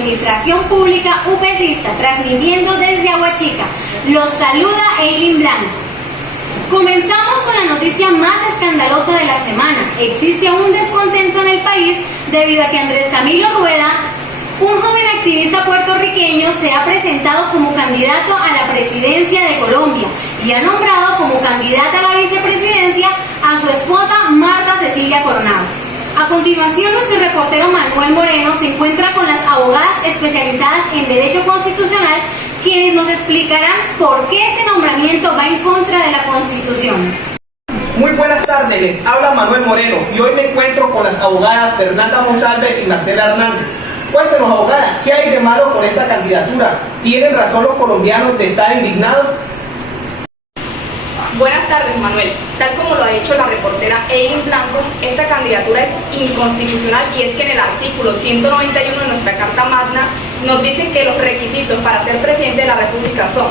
Administración Pública UPCista, transmitiendo desde Aguachica. Los saluda Eileen Blanco. Comenzamos con la noticia más escandalosa de la semana. Existe un descontento en el país debido a que Andrés Camilo Rueda, un joven activista puertorriqueño, se ha presentado como candidato a la presidencia de Colombia y ha nombrado como candidata a la vicepresidencia a su esposa Marta Cecilia Coronado. A continuación, nuestro reportero Manuel Moreno se encuentra con las abogadas especializadas en Derecho Constitucional, quienes nos explicarán por qué este nombramiento va en contra de la Constitución. Muy buenas tardes, les habla Manuel Moreno y hoy me encuentro con las abogadas Fernanda Monsalve y Marcela Hernández. Cuéntenos, abogada, ¿qué hay de malo con esta candidatura? ¿Tienen razón los colombianos de estar indignados? Buenas tardes, Manuel. Tal como lo ha dicho la reportera Eileen Blanco, esta candidatura es inconstitucional y es que en el artículo 191 de nuestra Carta Magna nos dice que los requisitos para ser presidente de la República son: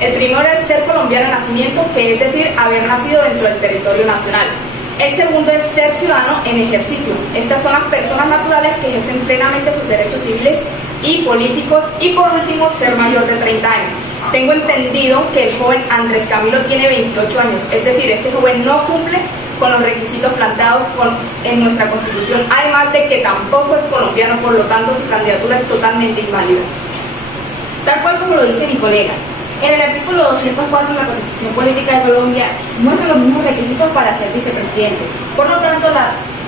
el primero es ser colombiano de nacimiento, que es decir, haber nacido dentro del territorio nacional. El segundo es ser ciudadano en ejercicio. Estas son las personas naturales que ejercen plenamente sus derechos civiles y políticos. Y por último, ser mayor de 30 años. Tengo entendido que el joven Andrés Camilo tiene 28 años, es decir, este joven no cumple con los requisitos planteados en nuestra Constitución, además de que tampoco es colombiano, por lo tanto su candidatura es totalmente inválida. Tal cual como lo dice mi colega, en el artículo 204 de la Constitución Política de Colombia muestra los mismos requisitos para ser vicepresidente. Por lo tanto,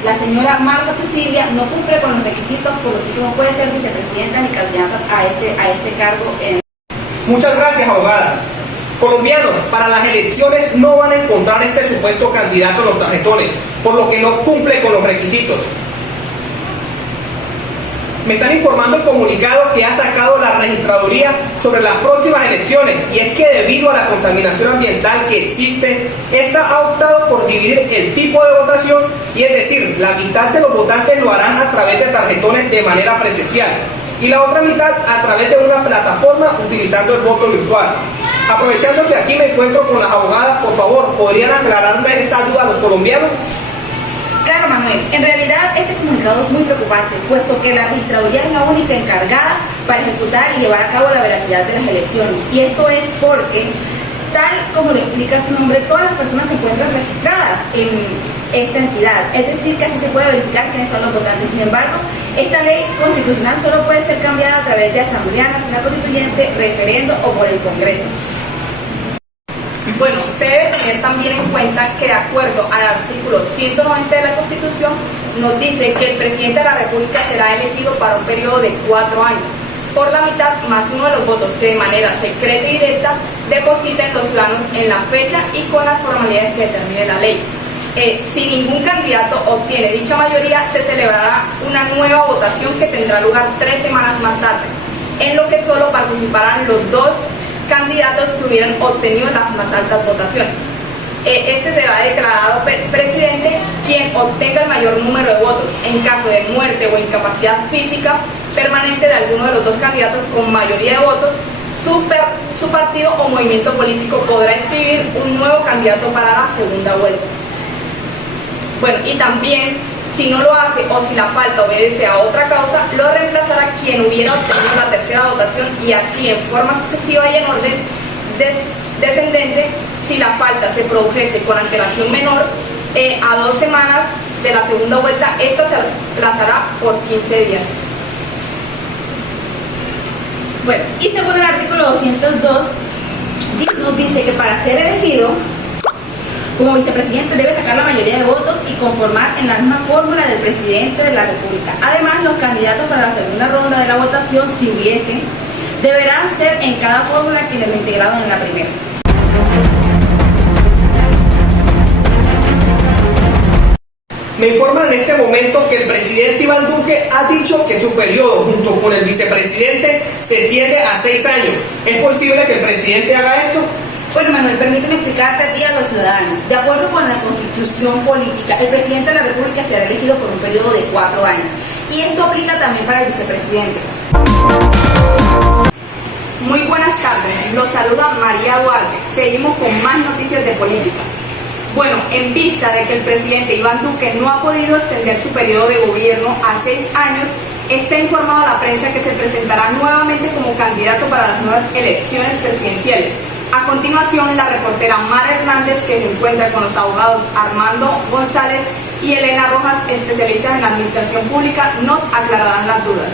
la señora Marta Cecilia no cumple con los requisitos, por lo que no puede ser vicepresidenta ni candidata a este cargo. Muchas gracias, abogadas. Colombianos, para las elecciones no van a encontrar este supuesto candidato en los tarjetones, por lo que no cumple con los requisitos. Me están informando el comunicado que ha sacado la registraduría sobre las próximas elecciones, y es que debido a la contaminación ambiental que existe, esta ha optado por dividir el tipo de votación, y es decir, la mitad de los votantes lo harán a través de tarjetones de manera presencial y la otra mitad a través de una plataforma utilizando el voto virtual. Aprovechando que aquí me encuentro con las abogadas, por favor, ¿podrían aclararme esta duda a los colombianos? Claro, Manuel. En realidad, este comunicado es muy preocupante, puesto que la registraduría es la única encargada para ejecutar y llevar a cabo la veracidad de las elecciones. Y esto es porque, tal como lo explica su nombre, todas las personas se encuentran registradas en esta entidad. Es decir, que así se puede verificar quiénes son los votantes. Sin embargo, esta ley constitucional solo puede ser cambiada a través de Asamblea Nacional Constituyente, referendo o por el Congreso. Bueno, se debe tener también en cuenta que de acuerdo al artículo 190 de la Constitución nos dice que el presidente de la República será elegido para un periodo de 4 años, por la mitad más uno de los votos que de manera secreta y directa depositen los ciudadanos en la fecha y con las formalidades que determine la ley. Si ningún candidato obtiene dicha mayoría, se celebrará una nueva votación que tendrá lugar 3 semanas más tarde, en lo que solo participarán los 2 candidatos que hubieran obtenido las más altas votaciones. Este será declarado presidente quien obtenga el mayor número de votos. En caso de muerte o incapacidad física permanente de alguno de los 2 candidatos con mayoría de votos, su partido o movimiento político podrá inscribir un nuevo candidato para la segunda vuelta. Bueno, y también, si no lo hace o si la falta obedece a otra causa, lo reemplazará quien hubiera obtenido la tercera votación, y así en forma sucesiva y en orden descendente. Si la falta se produjese con antelación menor a 2 semanas de la segunda vuelta, esta se aplazará por 15 días. Bueno, y según el artículo 202, nos dice que para ser elegido como vicepresidente debe sacar la mayoría de votos y conformar en la misma fórmula del presidente de la República. Además, los candidatos para la segunda ronda de la votación, si hubiesen, deberán ser en cada fórmula quienes lo integraron en la primera. Me informan en este momento que el presidente Iván Duque ha dicho que su periodo junto con el vicepresidente se extiende a 6 años. ¿Es posible que el presidente haga esto? Bueno, Manuel, permíteme explicarte a ti y a los ciudadanos. De acuerdo con la Constitución Política, el presidente de la República será elegido por un periodo de 4 años. Y esto aplica también para el vicepresidente. Muy buenas tardes, los saluda María Duarte. Seguimos con más noticias de política. Bueno, en vista de que el presidente Iván Duque no ha podido extender su periodo de gobierno a 6 años, está informado a la prensa que se presentará nuevamente como candidato para las nuevas elecciones presidenciales. A continuación, la reportera Mara Hernández, que se encuentra con los abogados Armando González y Elena Rojas, especialistas en la administración pública, nos aclararán las dudas.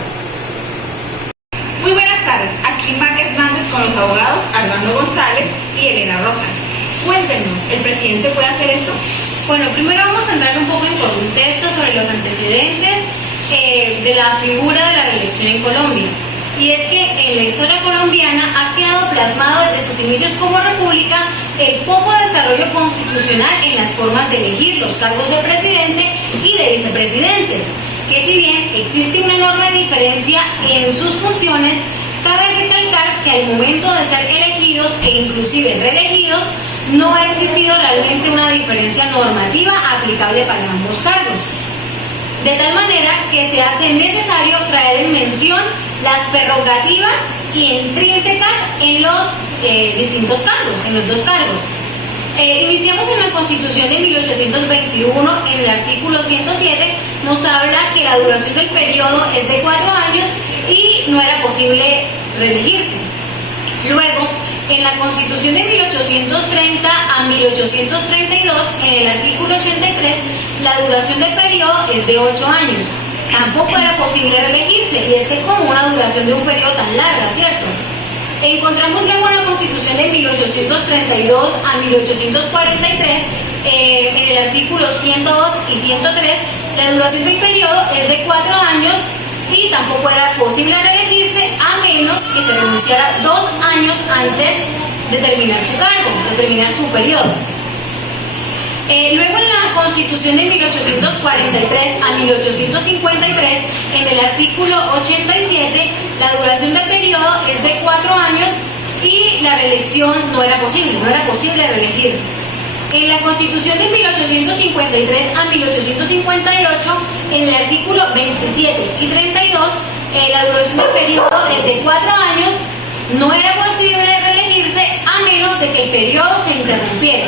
Muy buenas tardes, aquí Mara Hernández con los abogados Armando González y Elena Rojas. Cuéntenos, ¿el presidente puede hacer esto? Bueno, primero vamos a entrar un poco en contexto sobre los antecedentes de la figura de la reelección en Colombia. Y es que en la historia colombiana ha quedado plasmado desde sus inicios como república el poco desarrollo constitucional en las formas de elegir los cargos de presidente y de vicepresidente, que si bien existe una enorme diferencia en sus funciones, cabe recalcar que al momento de ser elegidos e inclusive reelegidos, no ha existido realmente una diferencia normativa aplicable para ambos cargos. De tal manera que se hace necesario traer en mención las prerrogativas intrínsecas en los distintos cargos, en los dos cargos. Iniciamos en la Constitución de 1821, en el artículo 107, nos habla que la duración del periodo es de 4 años y no era posible reelegirse. Luego, en la Constitución de 1830 a 1832, en el artículo 83, la duración del periodo es de 8 años. Tampoco era posible reelegirse, y es que es como una duración de un periodo tan larga, ¿cierto? Encontramos luego en la Constitución de 1832 a 1843, en el artículo 102 y 103, la duración del periodo es de 4 años y tampoco era posible reelegirse a menos que se renunciara 2 años antes de terminar su cargo, de terminar su periodo. Luego en la Constitución de 1843 a 1853, en el artículo 87, la duración del periodo es de 4 años y la reelección no era posible reelegirse. En la Constitución de 1853 a 1858, en el artículo 27 y 32, la duración del periodo es de 4 años, no era posible reelegirse a menos de que el periodo se interrumpiera.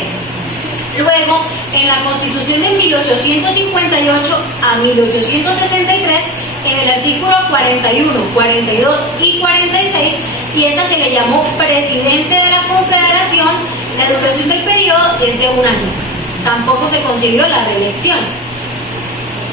Luego, en la Constitución de 1858 a 1863, en el artículo 41, 42 y 46, y esa se le llamó presidente de la Confederación, la duración del periodo es de 1 año. Tampoco se consiguió la reelección.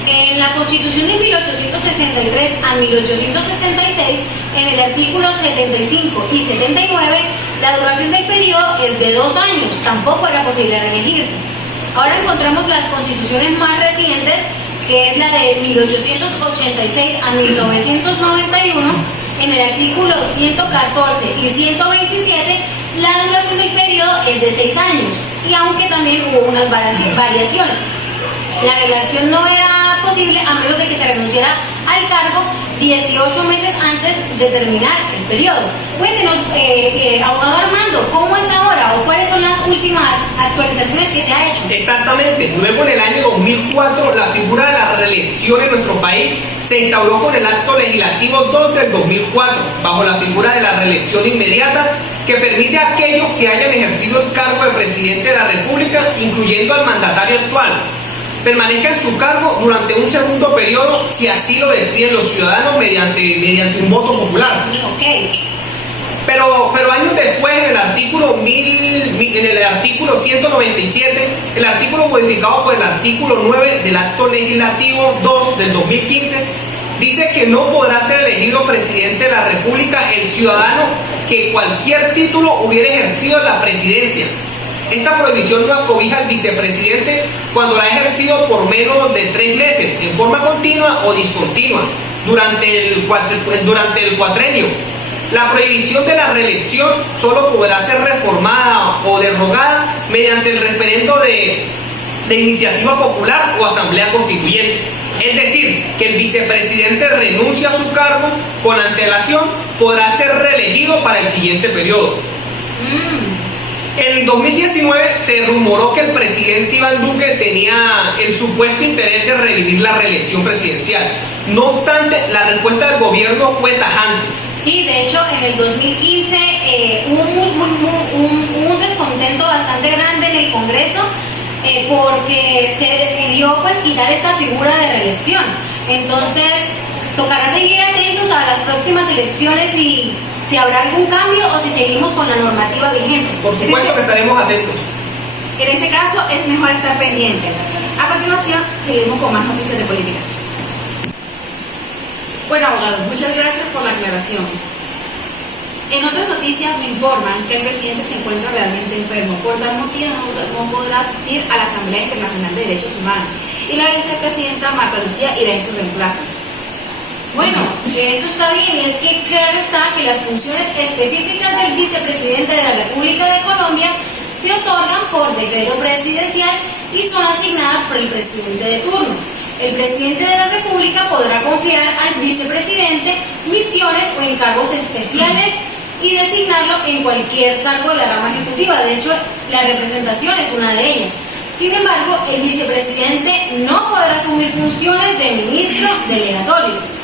En la Constitución de 1863 a 1866, en el artículo 75 y 79, la duración del periodo es de 2 años, tampoco era posible reelegirse. Ahora encontramos las constituciones más recientes, que es la de 1886 a 1991, en el artículo 114 y 127, la duración del periodo es de 6 años, y aunque también hubo unas variaciones. La reelección no era posible a menos de que se renunciara al cargo 18 meses antes de terminar el periodo. Cuéntenos, abogado Armando, ¿cómo es ahora o cuáles son las últimas actualizaciones que se ha hecho? Exactamente. Luego, en el año 2004, la figura de la reelección en nuestro país se instauró con el acto legislativo 2 del 2004, bajo la figura de la reelección inmediata, que permite a aquellos que hayan ejercido el cargo de presidente de la República, incluyendo al mandatario actual, permanezca en su cargo durante un segundo periodo si así lo deciden los ciudadanos mediante un voto popular. Okay. Pero años después, en el artículo 197, el artículo modificado por el artículo 9 del acto legislativo 2 del 2015, dice que no podrá ser elegido presidente de la República el ciudadano que cualquier título hubiera ejercido en la presidencia. Esta prohibición no acobija al vicepresidente cuando la ha ejercido por menos de 3 meses, en forma continua o discontinua, durante el cuatrenio. La prohibición de la reelección solo podrá ser reformada o derogada mediante el referendo de iniciativa popular o asamblea constituyente. Es decir, que el vicepresidente renuncia a su cargo con antelación, podrá ser reelegido para el siguiente periodo. En 2019 se rumoró que el presidente Iván Duque tenía el supuesto interés de revivir la reelección presidencial. No obstante, la respuesta del gobierno fue tajante. Sí, de hecho, en el 2015 hubo un descontento bastante grande en el Congreso porque se decidió pues quitar esta figura de reelección. Entonces, Tocará seguir atentos a las próximas elecciones y si habrá algún cambio o si seguimos con la normativa vigente. Por supuesto que estaremos atentos. En ese caso es mejor estar pendiente. A continuación, seguimos con más noticias de política. Bueno, abogados, muchas gracias por la aclaración. En otras noticias me informan que el presidente se encuentra realmente enfermo. Por tal motivo no podrá asistir a la Asamblea Internacional de Derechos Humanos y la vicepresidenta Marta Lucía irá en su reemplazo. Bueno, eso está bien, y es que claro está que las funciones específicas del vicepresidente de la República de Colombia se otorgan por decreto presidencial y son asignadas por el presidente de turno. El presidente de la República podrá confiar al vicepresidente misiones o encargos especiales y designarlo en cualquier cargo de la rama ejecutiva. De hecho, la representación es una de ellas. Sin embargo, el vicepresidente no podrá asumir funciones de ministro delegatorio.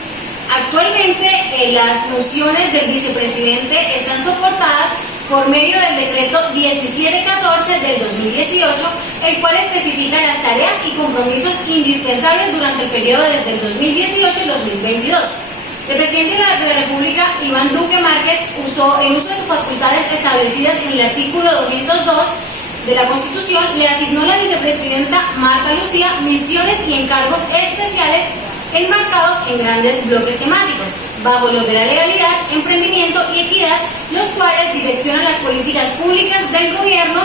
Actualmente, las funciones del vicepresidente están soportadas por medio del decreto 1714 del 2018, el cual especifica las tareas y compromisos indispensables durante el periodo desde el 2018 al 2022. El presidente de la República, Iván Duque Márquez, en uso de sus facultades establecidas en el artículo 202 de la Constitución, le asignó a la vicepresidenta Marta Lucía misiones y encargos especiales enmarcados en grandes bloques temáticos, bajo los de la legalidad, emprendimiento y equidad, los cuales direccionan las políticas públicas del gobierno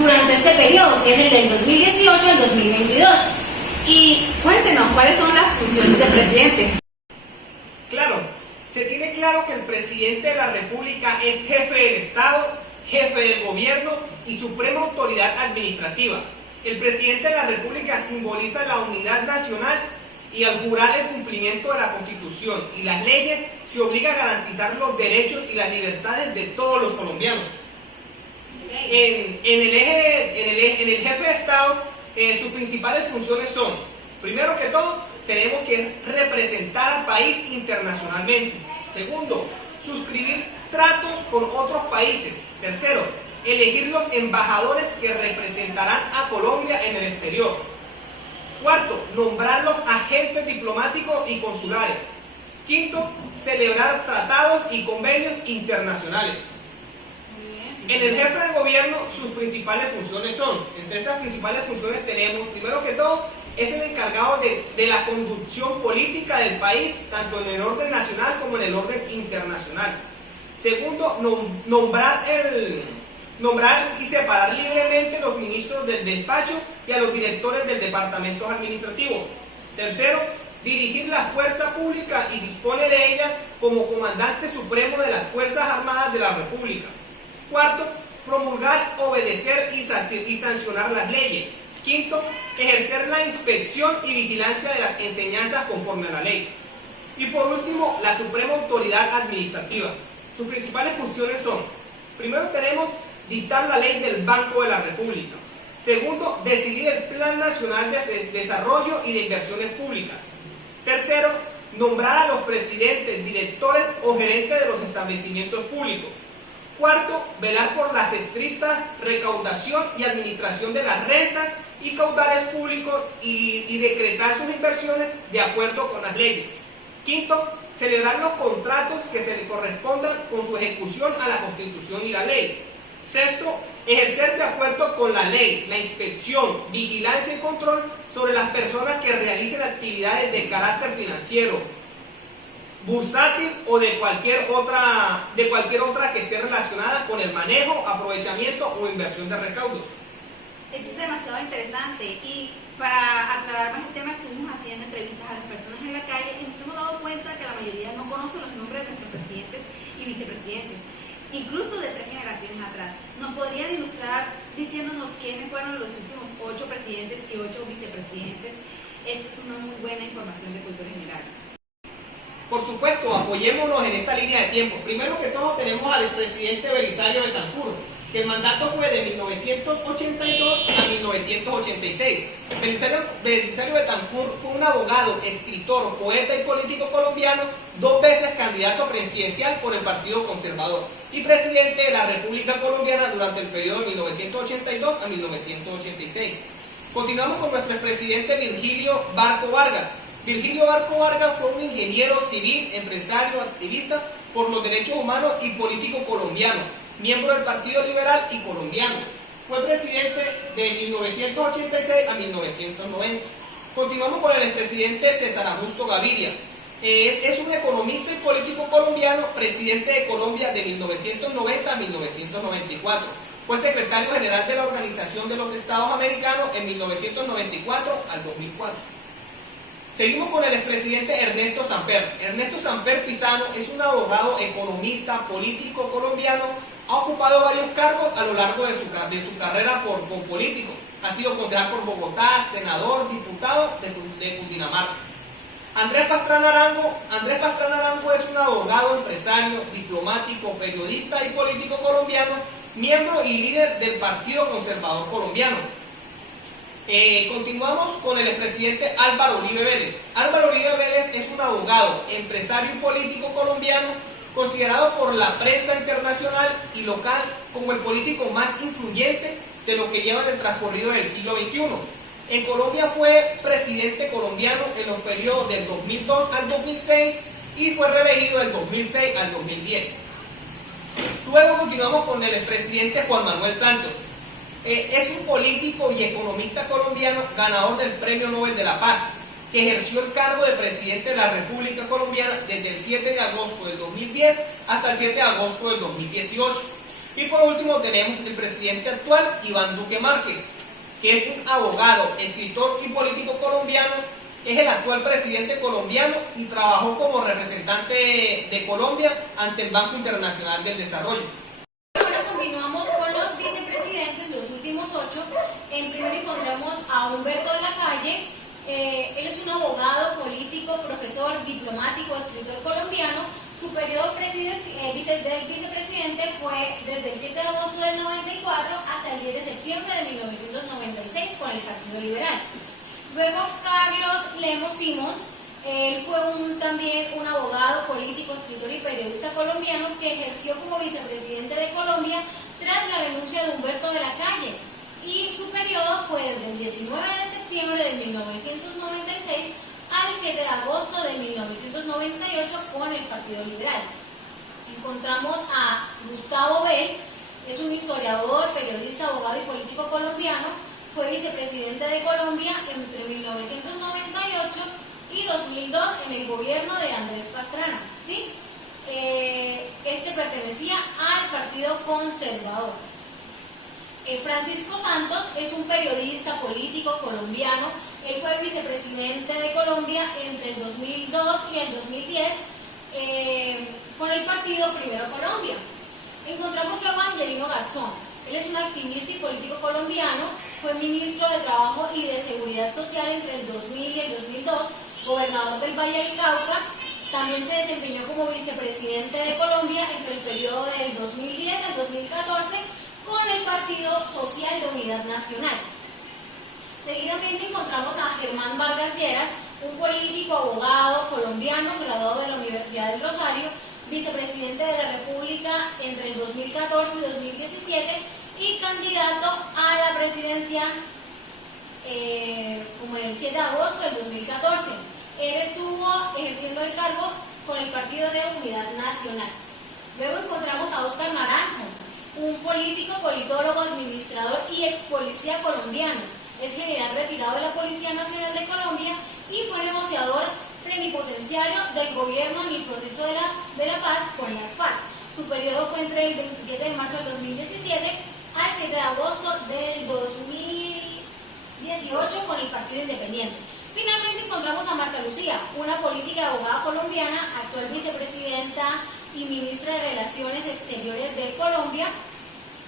durante este periodo, que es el del 2018 al 2022. Y cuéntenos, ¿cuáles son las funciones del presidente? Claro, se tiene claro que el presidente de la República es jefe del Estado, jefe del gobierno y suprema autoridad administrativa. El presidente de la República simboliza la unidad nacional y al jurar el cumplimiento de la Constitución y las leyes se obliga a garantizar los derechos y las libertades de todos los colombianos. En el jefe de Estado, sus principales funciones son, primero que todo, tenemos que representar al país internacionalmente. Segundo, suscribir tratos con otros países. Tercero, elegir los embajadores que representarán a Colombia en el exterior. Cuarto, nombrar los agentes diplomáticos y consulares. Quinto, celebrar tratados y convenios internacionales. En el jefe de gobierno, sus principales funciones son, entre estas principales funciones tenemos, primero que todo, es el encargado de la conducción política del país, tanto en el orden nacional como en el orden internacional. Segundo, nombrar y separar libremente los ministros del despacho y a los directores del departamento administrativo. Tercero, dirigir la fuerza pública y dispone de ella como comandante supremo de las Fuerzas Armadas de la República. Cuarto, promulgar, obedecer y sancionar las leyes. Quinto, ejercer la inspección y vigilancia de las enseñanzas conforme a la ley. Y por último, la suprema autoridad administrativa. Sus principales funciones son, primero tenemos dictar la ley del Banco de la República. Segundo, decidir el Plan Nacional de Desarrollo y de Inversiones Públicas. Tercero, nombrar a los presidentes, directores o gerentes de los establecimientos públicos. Cuarto, velar por la estricta recaudación y administración de las rentas y caudales públicos y decretar sus inversiones de acuerdo con las leyes. Quinto, celebrar los contratos que se le correspondan con su ejecución a la Constitución y la ley. Sexto, ejercer de acuerdo con la ley, la inspección, vigilancia y control sobre las personas que realicen actividades de carácter financiero, bursátil o de cualquier otra que esté relacionada con el manejo, aprovechamiento o inversión de recaudos. Eso es demasiado interesante, y para aclarar más el tema estuvimos haciendo entrevistas a las personas en la calle y nos hemos dado cuenta que la mayoría no conoce los nombres de nuestros presidentes y vicepresidentes, incluso de 3 generaciones atrás. ¿Nos podrían ilustrar diciéndonos quiénes fueron los últimos 8 presidentes y 8 vicepresidentes? Esta es una muy buena información de cultura general. Por supuesto, apoyémonos en esta línea de tiempo. Primero que todo tenemos al expresidente Belisario Betancur, que el mandato fue de 1982 a 1986. Belisario Betancur fue un abogado, escritor, poeta y político colombiano, 2 veces candidato presidencial por el Partido Conservador y presidente de la República Colombiana durante el periodo de 1982 a 1986. Continuamos con nuestro expresidente Virgilio Barco Vargas, Virgilio Barco Vargas fue un ingeniero civil, empresario, activista por los derechos humanos y político colombiano, miembro del Partido Liberal y colombiano. Fue presidente de 1986 a 1990. Continuamos con el expresidente César Augusto Gaviria. Es un economista y político colombiano, presidente de Colombia de 1990 a 1994. Fue secretario general de la Organización de los Estados Americanos en 1994 al 2004. Seguimos con el expresidente Ernesto Samper. Ernesto Samper Pizano es un abogado, economista, político colombiano. Ha ocupado varios cargos a lo largo de su carrera como político. Ha sido concejal por Bogotá, senador, diputado de Cundinamarca. Andrés Pastrana Arango es un abogado, empresario, diplomático, periodista y político colombiano, miembro y líder del Partido Conservador Colombiano. Continuamos con el expresidente Álvaro Uribe Vélez. Álvaro Uribe Vélez es un abogado, empresario y político colombiano, considerado por la prensa internacional y local como el político más influyente de lo que lleva del transcurrido del siglo XXI. En Colombia fue presidente colombiano en los periodos del 2002 al 2006 y fue reelegido del 2006 al 2010. Luego continuamos con el expresidente Juan Manuel Santos. Es un político y economista colombiano ganador del Premio Nobel de la Paz, que ejerció el cargo de presidente de la República Colombiana desde el 7 de agosto del 2010 hasta el 7 de agosto del 2018. Y por último tenemos el presidente actual, Iván Duque Márquez, que es un abogado, escritor y político colombiano. Es el actual presidente colombiano y trabajó como representante de Colombia ante el Banco Internacional del Desarrollo. Ahora continuamos con los vicepresidentes, los últimos 8. En primero encontramos a Humberto de la Calle. Él es un abogado, político, profesor, diplomático, escritor colombiano. Su periodo del vicepresidente fue desde el 7 de agosto del 94 hasta el 10 de septiembre de 1996 con el Partido Liberal. Luego Carlos Lemos Simons. Él fue también un abogado, político, escritor y periodista colombiano que ejerció como vicepresidente de Colombia tras la renuncia de Humberto de la Calle. Y su periodo fue desde el 19 de septiembre de 1996 al 7 de agosto de 1998 con el Partido Liberal. Encontramos a Gustavo Bell, es un historiador, periodista, abogado y político colombiano. Fue vicepresidente de Colombia entre 1998 y 2002 en el gobierno de Andrés Pastrana, ¿sí? Este pertenecía al Partido Conservador. Francisco Santos es un periodista político colombiano. Él fue vicepresidente de Colombia entre el 2002 y el 2010 con el partido Primero Colombia. Encontramos luego a Angelino Garzón. Él es un activista y político colombiano. Fue ministro de Trabajo y de Seguridad Social entre el 2000 y el 2002, gobernador del Valle del Cauca. También se desempeñó como vicepresidente de Colombia entre el periodo del 2010 al 2014 con el Partido Social de Unidad Nacional. Seguidamente encontramos a Germán Vargas Lleras, un político, abogado colombiano, graduado de la Universidad del Rosario, vicepresidente de la República entre el 2014 y 2017 y candidato a la presidencia como el 7 de agosto del 2014. Él estuvo ejerciendo el cargo con el Partido de Unidad Nacional. Luego encontramos a Óscar Naranjo, un político, politólogo, administrador y ex policía colombiano. Es general retirado de la Policía Nacional de Colombia y fue negociador plenipotenciario del gobierno en el proceso de la paz con las FARC. Su periodo fue entre el 27 de marzo del 2017 al 7 de agosto del 2018 con el Partido Independiente. Finalmente encontramos a Marta Lucía, una política y abogada colombiana, actual vicepresidenta y ministra de Relaciones Exteriores de Colombia.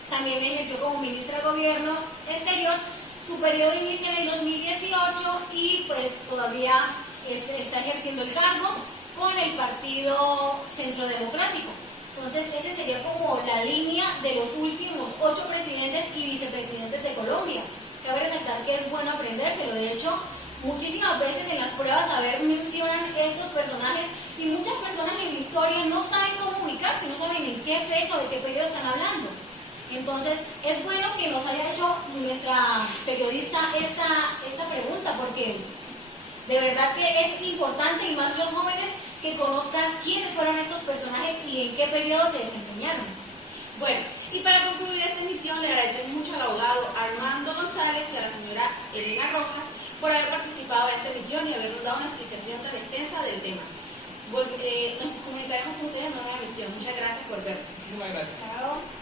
También ejerció como ministra de Gobierno Exterior. Su periodo inicia en el 2018 y pues todavía está ejerciendo el cargo con el Partido Centro Democrático. Entonces esa sería como la línea de los últimos 8 presidentes y vicepresidentes de Colombia. Cabe resaltar que es bueno aprendérselo. De hecho, muchísimas veces en las pruebas a ver mencionan estos personajes y muchas personas en la historia no saben cómo ubicarse, no saben en qué fecha o de qué periodo están hablando. Entonces es bueno que nos haya hecho nuestra periodista esta pregunta, porque de verdad que es importante, y más los jóvenes, que conozcan quiénes fueron estos personajes y en qué periodo se desempeñaron. Bueno, y para concluir esta emisión, le agradecemos mucho al abogado Armando González y a la señora Elena Rojas por haber participado en esta emisión y habernos dado una explicación tan extensa del tema. Nos comunicaremos con ustedes en una nueva emisión. Muchas gracias por vernos. Muchísimas gracias. Chao.